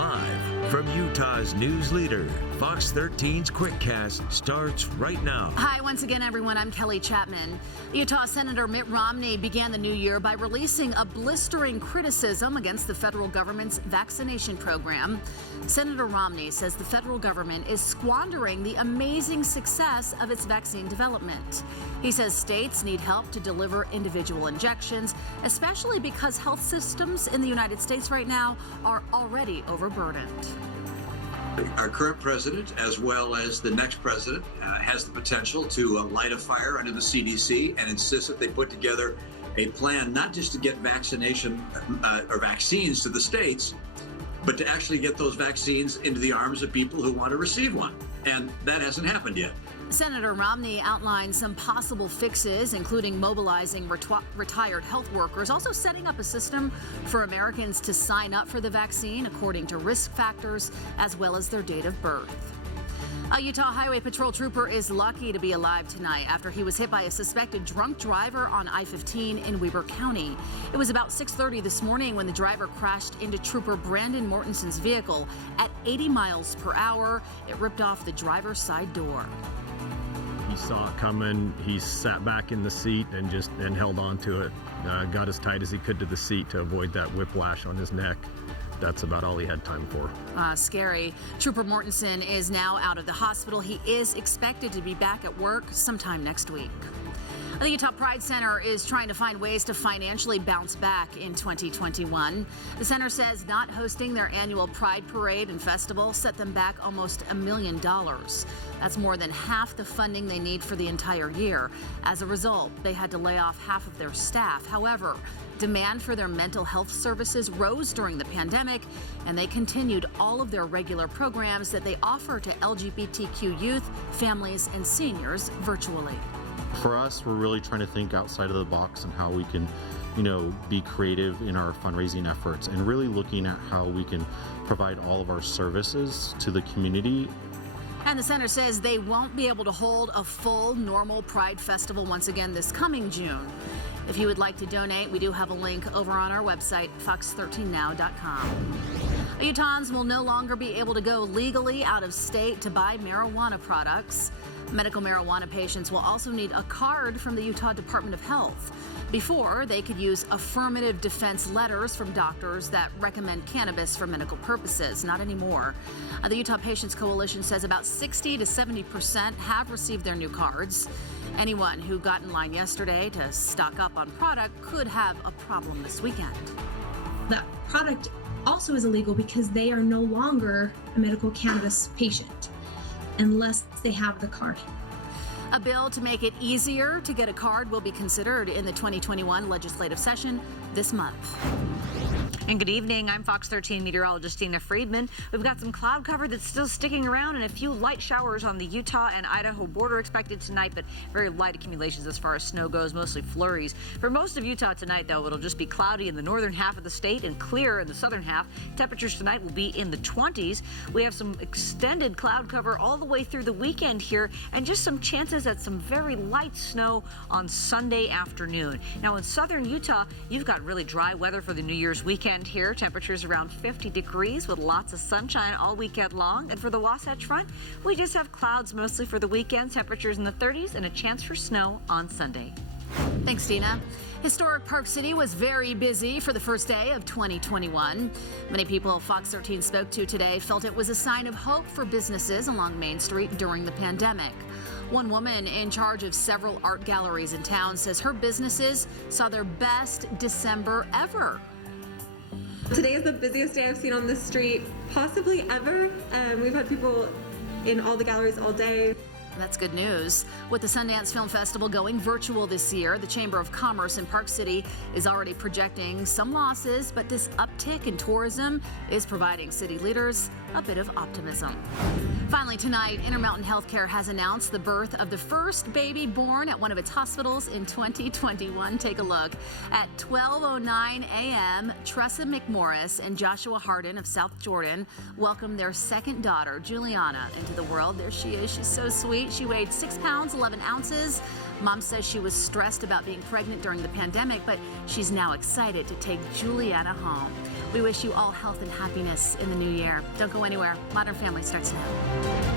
Live from Utah's news leader, Fox 13's Quickcast starts right now. Hi, once again, everyone. I'm Kelly Chapman. Utah Senator Mitt Romney began the new year by releasing a blistering criticism against the federal government's vaccination program. Senator Romney says the federal government is squandering the amazing success of its vaccine development. He says states need help to deliver individual injections, especially because health systems in the United States right now are already overburdened. Our current president, as well as the next president, has the potential to light a fire under the CDC and insist that they put together a plan not just to get vaccination or vaccines to the states, but to actually get those vaccines into the arms of people who want to receive one. And that hasn't happened yet. Senator Romney outlined some possible fixes, including mobilizing retired health workers, also setting up a system for Americans to sign up for the vaccine according to risk factors as well as their date of birth. A Utah Highway Patrol trooper is lucky to be alive tonight after he was hit by a suspected drunk driver on I-15 in Weber County. It was about 6:30 this morning when the driver crashed into Trooper Brandon Mortenson's vehicle at 80 miles per hour. It ripped off the driver's side door. He saw it coming. He sat back in the seat and held on to it. Got as tight as he could to the seat to avoid that whiplash on his neck. That's about all he had time for. Scary. Trooper Mortenson is now out of the hospital. He is expected to be back at work sometime next week. The Utah Pride Center is trying to find ways to financially bounce back in 2021. The center says not hosting their annual Pride Parade and Festival set them back almost $1 million. That's more than half the funding they need for the entire year. As a result, they had to lay off half of their staff. However, demand for their mental health services rose during the pandemic, and they continued all of their regular programs that they offer to LGBTQ youth, families, and seniors virtually. For us, we're really trying to think outside of the box and how we can, be creative in our fundraising efforts and really looking at how we can provide all of our services to the community. And the center says they won't be able to hold a full normal Pride Festival once again this coming June. If you would like to donate, we do have a link over on our website, fox13now.com. Utahns will no longer be able to go legally out of state to buy marijuana products. Medical marijuana patients will also need a card from the Utah Department of Health. Before, they could use affirmative defense letters from doctors that recommend cannabis for medical purposes. Not anymore. The Utah Patients Coalition says about 60 to 70% have received their new cards. Anyone who got in line yesterday to stock up on product could have a problem this weekend. That product also is illegal because they are no longer a medical cannabis patient unless they have the card. A bill to make it easier to get a card will be considered in the 2021 legislative session this month. And good evening. I'm Fox 13 meteorologist Dina Friedman. We've got some cloud cover that's still sticking around and a few light showers on the Utah and Idaho border expected tonight, but very light accumulations as far as snow goes, mostly flurries. For most of Utah tonight, though, it'll just be cloudy in the northern half of the state and clear in the southern half. Temperatures tonight will be in the 20s. We have some extended cloud cover all the way through the weekend here and just some chances at some very light snow on Sunday afternoon. Now in southern Utah, you've got really dry weather for the New Year's weekend here. Temperatures around 50 degrees with lots of sunshine all weekend long. And for the Wasatch Front, we just have clouds mostly for the weekend. Temperatures in the 30s and a chance for snow on Sunday. Thanks, Dina. Historic Park City was very busy for the first day of 2021. Many people Fox 13 spoke to today felt it was a sign of hope for businesses along Main Street during the pandemic. One woman in charge of several art galleries in town says her businesses saw their best December ever. Today is the busiest day I've seen on this street, possibly ever. We've had people in all the galleries all day. That's good news. With the Sundance Film Festival going virtual this year, the Chamber of Commerce in Park City is already projecting some losses, but this uptick in tourism is providing city leaders a bit of optimism. Finally tonight, Intermountain Healthcare has announced the birth of the first baby born at one of its hospitals in 2021. Take a look. At 12:09 a.m., Tressa McMorris and Joshua Hardin of South Jordan welcomed their second daughter, Juliana, into the world. There she is. She's so sweet. She weighed 6 pounds, 11 ounces. Mom says she was stressed about being pregnant during the pandemic, but she's now excited to take Juliana home. We wish you all health and happiness in the new year. Don't go anywhere. Modern Family starts now.